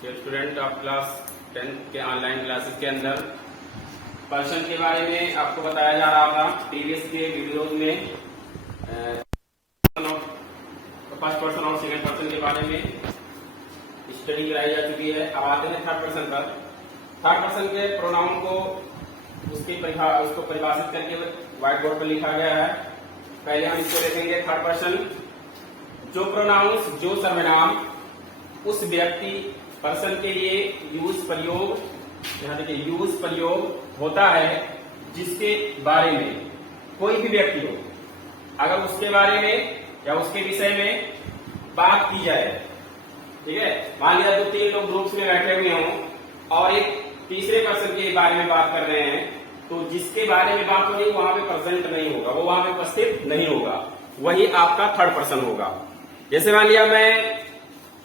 Student of class 10 के online classes के अंदर पर्सन के बारे में आपको बताया जा रहा था। प्रीवियस के वीडियोज में फर्स्ट पर्सन और सेकंड पर्सन के बारे में स्टडी कराई जा चुकी है। अब आते हैं थर्ड पर्सन पर। थर्ड पर्सन के प्रोनाउन को उसको परिभाषित करके व्हाइट बोर्ड पर लिखा गया है। पहले हम इसको देखेंगे। थर्ड पर्सन, जो प्रोनाउंस, जो सर्वनाम उस व्यक्ति पर्सन के लिए यूज प्रयोग, यहाँ देखिए यूज प्रयोग होता है जिसके बारे में कोई भी व्यक्ति हो, अगर उसके बारे में या उसके विषय में बात की जाए। ठीक है, मान लिया 2-3 लोग ग्रुप्स में बैठे हुए हों और एक तीसरे पर्सन के बारे में बात कर रहे हैं, तो जिसके बारे में बात हो रही है वहां पे प्रेजेंट नहीं होगा, वो वहां पे उपस्थित नहीं होगा, वही आपका थर्ड पर्सन होगा। जैसे मान लिया मैं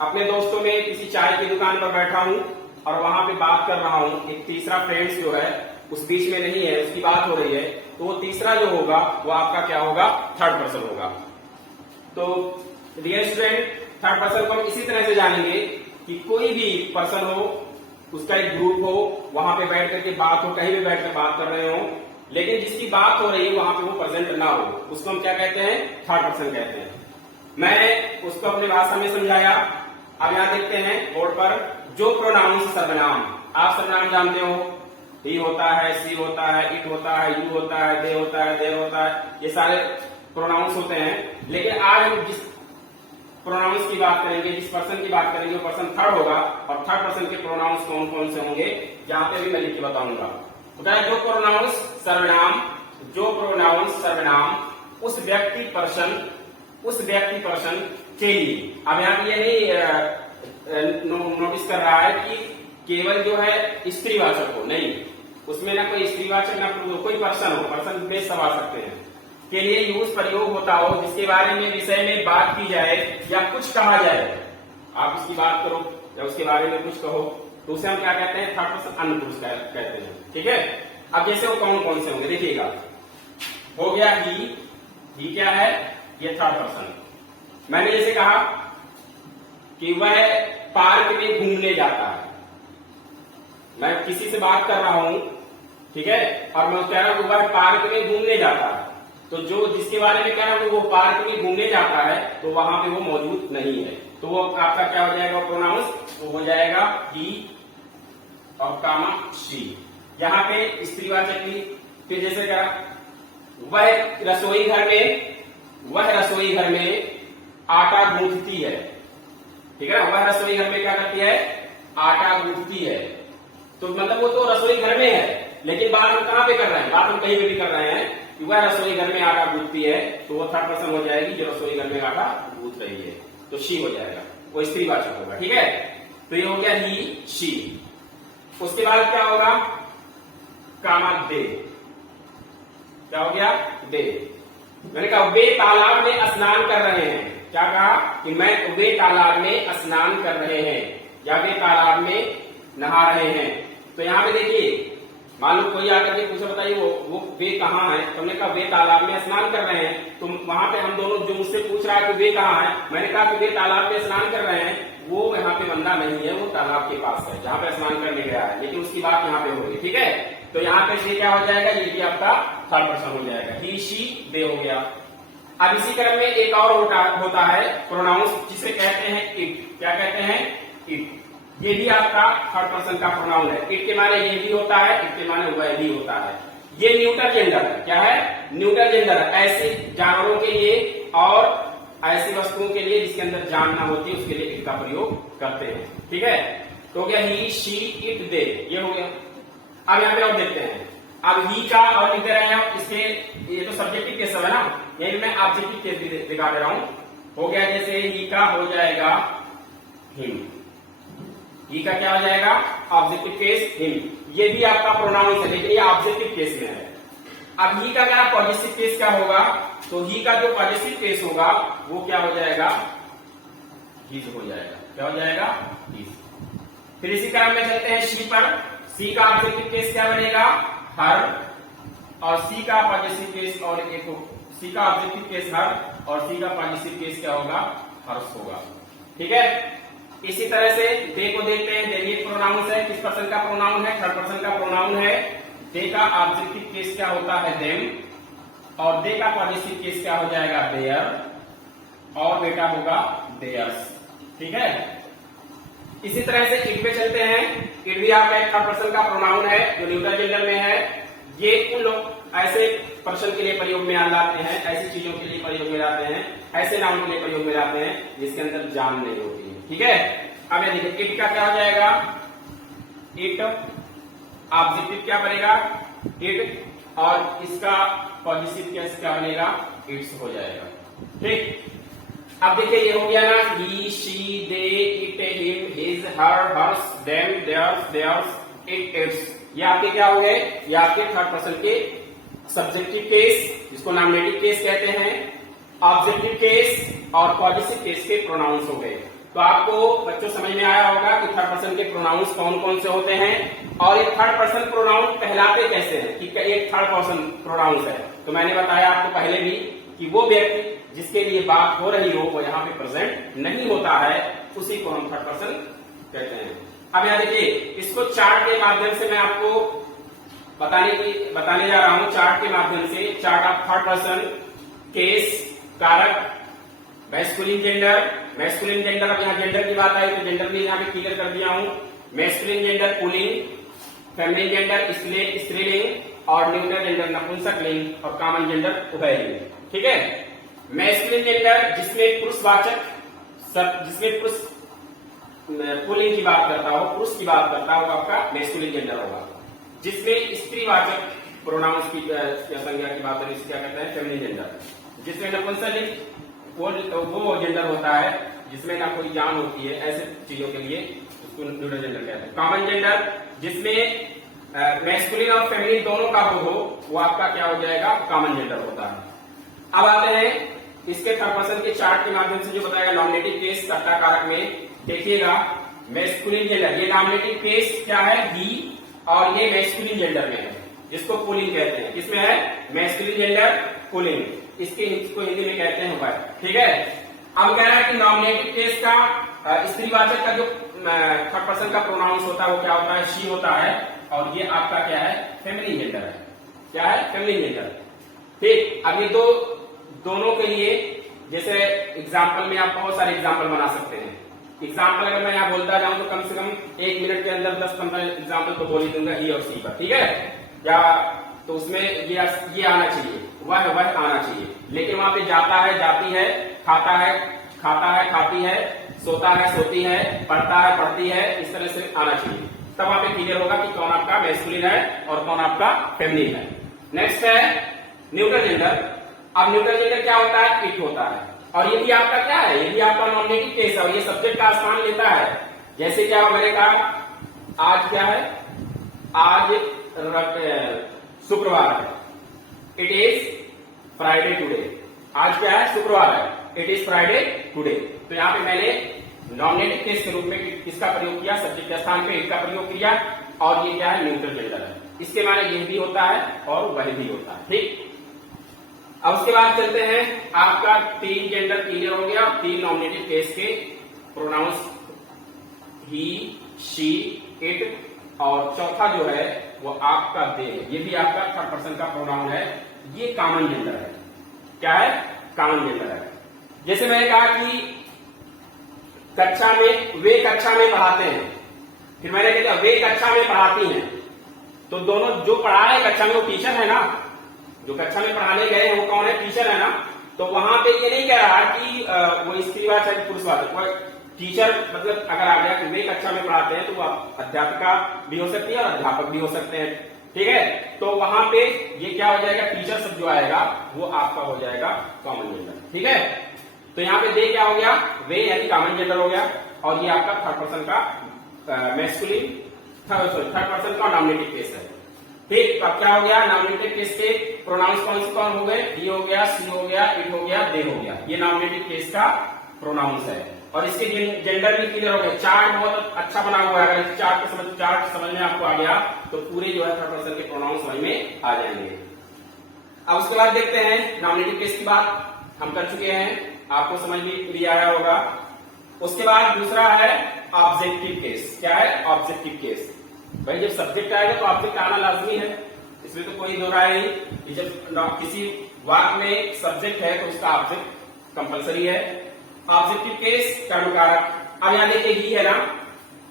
अपने दोस्तों में किसी चाय की दुकान पर बैठा हूं और वहां पे बात कर रहा हूं, एक तीसरा फ्रेंड्स जो है उस बीच में नहीं है, उसकी बात हो रही है, तो वो तीसरा जो होगा वो आपका क्या होगा, थर्ड पर्सन होगा। तो डियर स्टूडेंट, थर्ड पर्सन को हम इसी तरह से जानेंगे कि कोई भी पर्सन हो, उसका एक ग्रुप हो, वहां पे बैठ करके बात हो, कहीं भी बैठकर बात कर रहे हो, लेकिन जिसकी बात हो रही है वहां पे वो प्रेजेंट ना हो, उसको हम क्या कहते हैं, थर्ड पर्सन कहते हैं। मैं उसको अपनी भाषा में समझाया। अब यहां देखते हैं बोर्ड पर, जो प्रोनाउंस सर्वनाम, आप सर्वनाम जानते हो, ही होता है, सी होता है, इट होता है, यू होता है, दे होता है, देर होता है, ये सारे प्रोनाउंस होते हैं। लेकिन आज हम जिस प्रोनाउंस की बात करेंगे, जिस पर्सन की बात करेंगे, वो पर्सन थर्ड होगा। और थर्ड पर्सन के प्रोनाउंस कौन कौन से होंगे यहाँ पे भी मैं लिख के बताऊंगा। जो प्रोनाउंस सर्वनाम, जो प्रोनाउंस सर्वनाम उस व्यक्ति पर्सन के लिए। अब यहाँ पे ये नहीं नोटिस कर रहा है कि केवल जो है स्त्रीवाचक हो, नहीं, उसमें ना कोई स्त्रीवाचक ना कोई पर्सन हो, पर्सन बेस सब आ सकते हैं, के लिए यूज प्रयोग होता हो, जिसके बारे में विषय में बात की जाए या कुछ कहा जाए। आप उसकी बात करो या उसके बारे में कुछ कहो, तो उसे हम क्या कहते हैं, थर्ड पर्सन अन्य पुरुष कहते हैं। ठीक है, अब जैसे वो कौन कौन से होंगे देखिएगा। हो गया ही क्या है, ये थर्ड पर्सन। मैंने जैसे कहा कि वह पार्क में घूमने जाता है, मैं किसी से बात कर रहा हूं, ठीक है, और मैं कह रहा हूं वह पार्क में घूमने जाता है, तो जो जिसके बारे में कह रहा हूं वो पार्क में घूमने जाता है, तो वहां पे वो मौजूद नहीं है, तो वो आपका क्या हो जाएगा प्रोनाउंस, वो हो जाएगा ही और कामा शी। यहाँ पे स्त्रीवाचक भी, फिर जैसे कहा वह रसोई घर में आटा गूंथती है। ठीक है ना, वह रसोई घर में क्या करती है, आटा गूंथती है, तो मतलब वो तो रसोई घर में है, लेकिन बात हम कहां पे कर रहे हैं, बात हम कहीं पे भी कर रहे हैं कि वह रसोई घर में आटा गूंथती है, तो वो थर्ड पर्सन हो जाएगी, जो रसोई घर में आटा गूंथ रही है, तो शी हो जाएगा, वो स्त्रीवाचक होगा। ठीक है, तो ये हो गया ही शी। उसके बाद क्या होगा, कामा दे। क्या हो गया, दे। मैंने कहा वे तालाब में स्नान कर रहे हैं। क्या कहा कि वे तालाब में स्नान कर रहे हैं या वे तालाब में नहा रहे हैं। तो यहाँ पे देखिए, मान लो कोई आकर के पूछे, बताइए वो वे कहाँ है, तो हमने कहा वे तालाब में स्नान कर रहे हैं, तो वहां पे हम दोनों, जो मुझसे पूछ रहा है कि वे कहाँ है, मैंने कहा कि वे तालाब में स्नान कर रहे हैं, वो यहाँ पे बंदा नहीं है, वो तालाब के पास है जहाँ पे स्नान करने गया है, लेकिन उसकी बात यहाँ पे होगी। ठीक है, तो यहाँ पे ये क्या हो जाएगा, ये भी आपका थर्ड पर्सन हो जाएगा, ही शी दे हो गया। अब इसी क्रम में एक और होता है प्रोनाउंस, जिसे कहते हैं इट। क्या कहते हैं, इट। ये भी आपका थर्ड पर्सन का प्रोनाउन है। इट के माने ये भी होता है, इट के माने वह भी होता है। ये न्यूट्रल जेंडर है। क्या है, न्यूट्रल जेंडर है। ऐसे जानवरों के लिए और ऐसी वस्तुओं के लिए जिसके अंदर जान ना होती है, उसके लिए इट का प्रयोग करते हैं। ठीक है, तो हो गया ही शी इट दे, ये हो गया। अब यहाँ पे और देखते हैं, अब ही का और लिख दे रहे हैं इसके, ये तो सब्जेक्टिव केस है ना, यही मैं ऑब्जेक्टिव केस भी दिखा दे रहा हूं। हो गया जैसे ही का हो जाएगा हिम, ही का क्या हो जाएगा, ऑब्जेक्टिव केस हिम। ये भी आपका प्रोनाउंस है, लेकिन ये ऑब्जेक्टिव केस में है। अब ही का अगर पॉजिटिव केस क्या होगा, तो ही का जो पॉजिटिव केस होगा वो क्या हो जाएगा, हीज हो जाएगा। क्या हो जाएगा, हीज। फिर इसी क्रम में चलते हैं शी पर। सी का ऑब्जेक्टिव केस क्या बनेगा, हर, और सी का पॉजिटिव केस, और एक सी का ऑब्जेक्टिव केस हर और सी का पॉजिटिव केस क्या होगा, हर्ष होगा। ठीक है, इसी तरह से दे को देखते हैं, डेलिएट प्रोनाउंस है, किस पर्सन का प्रोनाउन है, थर्ड पर्सन का प्रोनाउन है। दे का ऑब्जेक्टिव केस क्या होता है, देम, और दे का पॉजिटिव केस क्या हो जाएगा, देयर, और बेटा होगा देयर्स। ठीक है, इसी तरह से इट पे चलते हैं। इट भी आपका एक थर्ड पर्सन का प्रोनाउन है जो न्यूट्रल जेंडर में है। ये उन लोग ऐसे पर्सन के लिए प्रयोग में लाते हैं, ऐसी चीजों के लिए प्रयोग में लाते हैं, ऐसे नाउन के लिए प्रयोग में लाते हैं जिसके अंदर जान नहीं होती है। ठीक है, अब ये देखिए इट का क्या हो जाएगा, इट ऑब्जेक्टिव क्या बनेगा, इट, और इसका पॉजिटिव केस क्या बनेगा, इट्स हो जाएगा। ठीक, अब देखिए ये हो गया ना, he, she, they, it, him, his, her, hers, them, theirs, theirs, it, its. ये आपके क्या हो गए, ये आपके थर्ड पर्सन के सब्जेक्टिव केस, जिसको नॉमिनेटिव केस कहते हैं, ऑब्जेक्टिव केस और पॉजिटिव केस के प्रोनाउंस हो गए। तो आपको बच्चों समझ में आया होगा कि थर्ड पर्सन के प्रोनाउंस कौन कौन से होते हैं और एक थर्ड पर्सन प्रोनाउन कहलाते कैसे हैं कि एक थर्ड पर्सन प्रोनाउंस है। तो मैंने बताया आपको पहले भी कि वो व्यक्ति जिसके लिए बात हो रही हो वो यहाँ पे प्रेजेंट नहीं होता है, उसी को हम थर्ड पर्सन कहते हैं। अब यहाँ देखिए, इसको चार्ट के माध्यम से मैं आपको बताने जा रहा हूं। चार्ट के माध्यम से, chart of third person, case, कारक, मैस्कुलिन जेंडर, मैस्कुलिन जेंडर। अब यहाँ जेंडर की बात आई तो जेंडर भी यहाँ पे क्लियर कर दिया हूं। Masculine gender pulling, feminine gender स्त्रीलिंग, और न्यूट्रल जेंडर नपुंसकलिंग, और कॉमन जेंडर उभयलिंग। ठीक है, मैस्कुलिन जेंडर जिसमें पुरुषवाचक, जिसमें पुरुष पुल्लिंग की बात करता हो, पुरुष की बात करता हो, आपका मैस्कुलिन जेंडर होगा। जिसमें स्त्रीवाचक प्रोनाउंस की संज्ञा की बात है, क्या कहते हैं, फेमिनिन जेंडर। जिसमें नपुंसकलिंग वो जेंडर होता है जिसमें ना कोई जान होती है, ऐसे चीजों के लिए उसको न्यूट्रल जेंडर कहते हैं। कॉमन जेंडर जिसमें मैस्कुलिन और फेमिनिन दोनों का हो, वो आपका क्या हो जाएगा, कॉमन जेंडर होता है। अब आते हैं इसके थर्ड पर्सन के चार्ट के माध्यम से जो बताएगा नॉमिनेटिव केस कर्ता कारक में। देखिएगा मैस्कुलिन जेंडर, ये नॉमिनेटिव केस क्या है, ही, और ये मैस्कुलिन जेंडर में है जिसको पुल्लिंग कहते हैं। किसमें है, मैस्कुलिन जेंडर पुल्लिंग, इसको हिंदी में कहते हैं वर्ब। ठीक है, अब कह रहा है कि नॉमिनेटिव केस का स्त्रीवाचक का जो थर्ड पर्सन का प्रोनाउंस होता है वो क्या होता है, शी होता है, और ये आपका क्या है, फेमिनिन जेंडर है। क्या है, फेमिनिन जेंडर। ठीक, अब ये दोनों के लिए जैसे एग्जाम्पल में आप बहुत सारे एग्जाम्पल बना सकते हैं। एग्जाम्पल अगर मैं यहाँ बोलता जाऊं तो कम से कम 1 मिनट के अंदर 10-15 एग्जाम्पल तो बोल ही दूंगा, ही और सी पर। ठीक है, या तो उसमें ये आना चाहिए, वह आना चाहिए, लेकिन वहां पे जाता है, जाती है, खाता है, खाती है, सोता है, सोती है, पढ़ता है, पढ़ती है, इस तरह से आना चाहिए। तब वहां पे क्लियर होगा कि कौन आपका मैस्कुलिन है और कौन आपका फेमिनिन है। नेक्स्ट है न्यूट्रल जेंडर। अब न्यूट्रल जेंडर क्या होता है, इट होता है, और ये भी आपका क्या है, ये भी आपका नॉमिनेटिव केस है, और ये सब्जेक्ट का स्थान लेता है। जैसे क्या मैंने कहा, आज क्या है, आज शुक्रवार है, इट इज फ्राइडे टुडे। आज क्या है, शुक्रवार है, इट इज फ्राइडे टुडे। तो यहाँ पे मैंने नॉमिनेटिव केस के रूप में किसका प्रयोग किया, सब्जेक्ट के स्थान पे इट का प्रयोग किया, और ये क्या है, न्यूट्रल जेंडर है। इसके माने ये भी होता है और वह भी होता है। ठीक, अब उसके बाद चलते हैं, आपका 3 जेंडर क्लियर हो गया, 3 नॉमिनेटिव केस के प्रोनाउंस, ही, शी, इट, और चौथा जो है वो आपका दे, ये भी आपका थर्ड पर्सन का प्रोनाउन है, ये कॉमन जेंडर है। क्या है, कॉमन जेंडर है। जैसे मैंने कहा कि कक्षा में, वे कक्षा में पढ़ाते हैं, फिर मैंने कहा वे कक्षा में पढ़ाती हैं, तो दोनों जो पढ़ा रहे कक्षा में वो टीचर है ना, जो कक्षा में पढ़ाने गए हैं वो कौन है, टीचर है ना। तो वहां पे ये नहीं कह रहा कि वो स्त्रीवाचक पुरुषवाचक, टीचर मतलब अगर आ गया कि वे कक्षा में पढ़ाते हैं तो वो अध्यापिका भी हो सकती है और अध्यापक भी हो सकते हैं। ठीक है, तो वहां पे ये क्या हो जाएगा, टीचर शब्द जो आएगा वो आपका हो जाएगा कॉमन जेंडर। ठीक है, तो यहाँ पे दे क्या हो गया, वे यानी कॉमन जेंडर हो गया, और ये आपका थर्ड पर्सन का मैस्कुलिन, थर्ड पर्सन का नॉमिनेटिव केस है। ठीक, अब क्या हो गया, नॉमिनेटिव केस के प्रोनाउंस कौन हो गए, ही हो गया, सी हो गया, इट हो गया, दे हो गया, ये नॉमिनेटिव केस का प्रोनाउंस है। और इसके जेंडर भी क्लियर हो गए। चार्ट बहुत अच्छा बना हुआ है, अगर इस चार्ट समझ में आपको आ गया तो पूरे जो है थर्ड पर्सन के प्रोनाउंस समझ में आ जाएंगे। अब उसके बाद देखते हैं नॉमिनेटिव केस की बात हम कर चुके हैं, आपको समझ भी आया होगा। उसके बाद दूसरा है ऑब्जेक्टिव केस। क्या है? Objective case. भाई जब सब्जेक्ट आएगा तो ऑब्जेक्ट आना लाजमी है, इसमें तो कोई दो राय नहीं कि जब किसी वाक्य में सब्जेक्ट है तो उसका ऑब्जेक्ट कंपलसरी है। ऑब्जेक्टिव केस कर्मकारक। अब यहां देखिए ही है ना,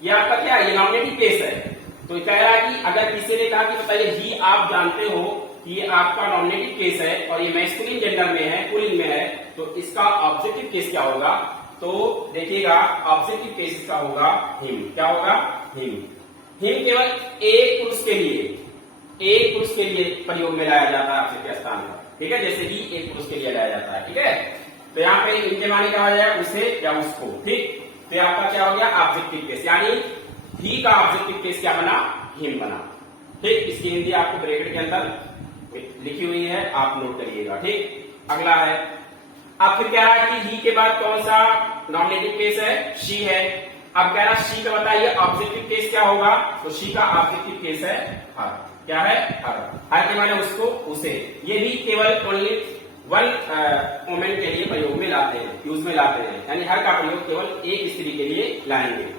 ये आपका क्या है? ये नॉमिनेटिव केस है। तो कह रहा है कि अगर किसी ने कहा कि बताइए ही आप जानते हो कि ये आपका नॉमिनेटिव केस है और ये मैस्कुलिन जेंडर में है, पुल्लिंग में है, तो इसका ऑब्जेक्टिव केस क्या होगा? तो देखिएगा ऑब्जेक्टिव केस इसका होगा हिम। क्या होगा? हिम। हिम केवल एक पुरुष के लिए प्रयोग में लाया जाता है ऑब्जेक्ट के स्थान पर। ठीक है, जैसे ही एक पुरुष के लिए लाया जाता है। ठीक है, तो यहाँ पे इनके माने क्या हो जाएगा? उसे या उसको। ठीक, तो आपका क्या हो गया? ऑब्जेक्टिव केस, यानी ही का ऑब्जेक्टिव केस क्या बना? हिम बना। ठीक, इसकी हिंदी आपको ब्रैकेट के अंदर लिखी हुई है, आप नोट करिएगा। ठीक, अगला है, अब फिर कह रहा है कि ही के बाद कौन सा नॉमिनेटिव केस है? शी है। अब कह रहा है शी का बताइए ऑब्जेक्टिव केस क्या होगा? तो शी का ऑब्जेक्टिव केस है हर। क्या है? हर। हर के माने उसको, उसे। ये भी केवल ओनली वन वुमेन के लिए प्रयोग में लाते हैं, यूज में लाते हैं, यानी हर का प्रयोग केवल एक स्त्री के लिए लाएंगे।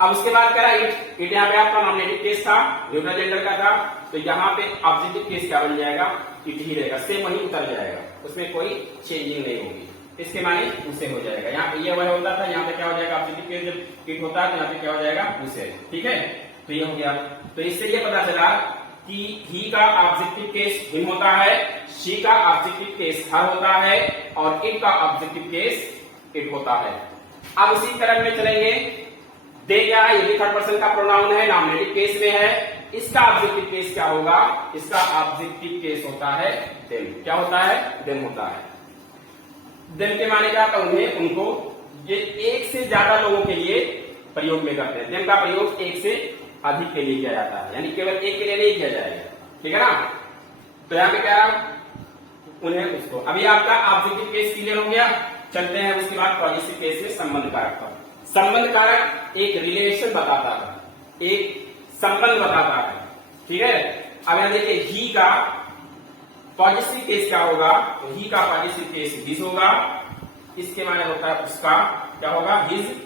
अब उसके बाद कह रहा है इट यहाँ पे आपका नॉमिनेटिव केस था, न्यूट्रल जेंडर का था, तो यहाँ पे ऑब्जेक्टिव केस क्या बन जाएगा? इट ही रहेगा, सेम वही उतर जाएगा, उसमें कोई चेंजिंग नहीं होगी। इसके माने उसे हो जाएगा। यहाँ पे ये वह होता था, यहाँ पे क्या हो जाएगा? ऑब्जेक्टिव केस जब इट होता है तो यहाँ पे क्या हो जाएगा? उसे। ठीक है, तो ये हो गया। तो इससे ये पता चला कि ही का ऑब्जेक्टिव केस हिम होता है, शी का ऑब्जेक्टिव केस हर होता है और इट का ऑब्जेक्टिव केस इट होता है। अब इसी क्रम में चलेंगे। दे क्या है? ये भी थर्ड पर्सन का प्रोनाउन है, नॉमिनेटिव केस में है। इसका ऑब्जेक्टिव केस क्या होगा? इसका ऑब्जेक्टिव केस होता है देम। क्या होता है? देम होता है। देम के माने क्या? उन्हें, उनको। ये एक से ज्यादा लोगों के लिए प्रयोग में करते हैं। देम का प्रयोग एक से अधिक के लिए किया जाता है, यानी केवल एक के लिए नहीं किया जाएगा। ठीक है ना? तो यहाँ पे क्या? उन्हें, उसको। अभी आपका ऑब्जेक्टिव केस क्लियर हो गया। चलते हैं उसके बाद पॉजिटिव केस में संबंध कारक पर। संबंध कारक एक रिलेशन बताता है, एक संबंध बताता है। ठीक है, अब यहां देखिए ही का पॉजिटिव केस क्या होगा? तो ही का पॉजिटिव केस हिज होगा। इसके माने होता है उसका। क्या होगा? हिज।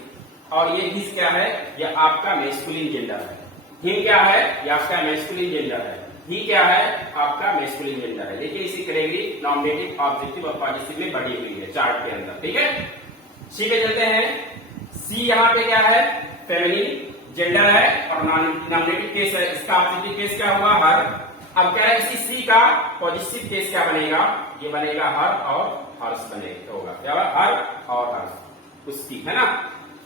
और ये हिज क्या है? ये आपका मैस्कुलिन जेंडर है। हिम क्या है? ये आपका मैस्कुलिन जेंडर है। ही क्या है? आपका मैस्कुलिन जेंडर है। लेकिन इसी कैटेगरी नॉमिनेटिव, ऑब्जेक्टिव और पॉजिटिव में बढ़ी हुई है चार्ट के अंदर। ठीक है, सी पे चलते हैं। सी यहाँ पे क्या है? फेमिनिन जेंडर है और नॉमिनेटिव केस है। इसका ऑब्जेक्टिव केस क्या होगा? हर। अब क्या है? इसी सी का पॉजिटिव केस क्या बनेगा? ये बनेगा हर और हर्ष बनेगा, होगा। क्या होगा? हर और हर्ष, उसकी, है ना?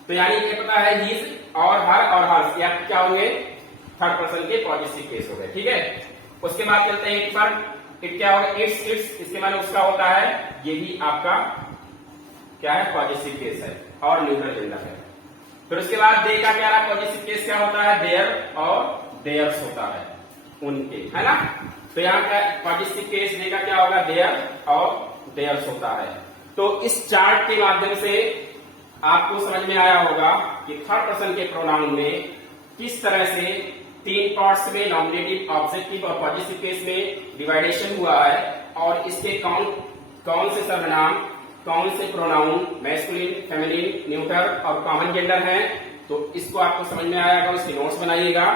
तो यानी ये पता है हिज और हर और हर्ष ये क्या होंगे? थर्ड पर्सन के पॉजिटिव केस हो गए। ठीक है, उसके बाद चलते हैं इट पर। इट क्या होगा? इट्स। इट्स इसके माने उसका होता है, ये भी आपका क्या है? पॉजिटिव केस है और न्यूट्रल जेंडर है। फिर उसके बाद दे का क्या रहा? पॉजिटिव केस क्या होता है? देयर और देयर्स होता है, उनके, है ना? तो यहाँ का पॉजिटिव केस दे का क्या होगा? देयर और देयर्स होता है। तो इस चार्ट के माध्यम से आपको समझ में आया होगा कि थर्ड पर्सन के प्रोनाउन में किस तरह से तीन पार्ट्स में नॉमिनेटिव, ऑब्जेक्टिव और पॉजिटिव केस में डिवाइडेशन हुआ है और इसके कौन से सर्वनाम, कौन से प्रोनाउन मैस्कुलिन, फेमिनिन, न्यूट्रल और कॉमन जेंडर हैं। तो इसको आपको समझ में आएगा, उसके नोट्स बनाइएगा।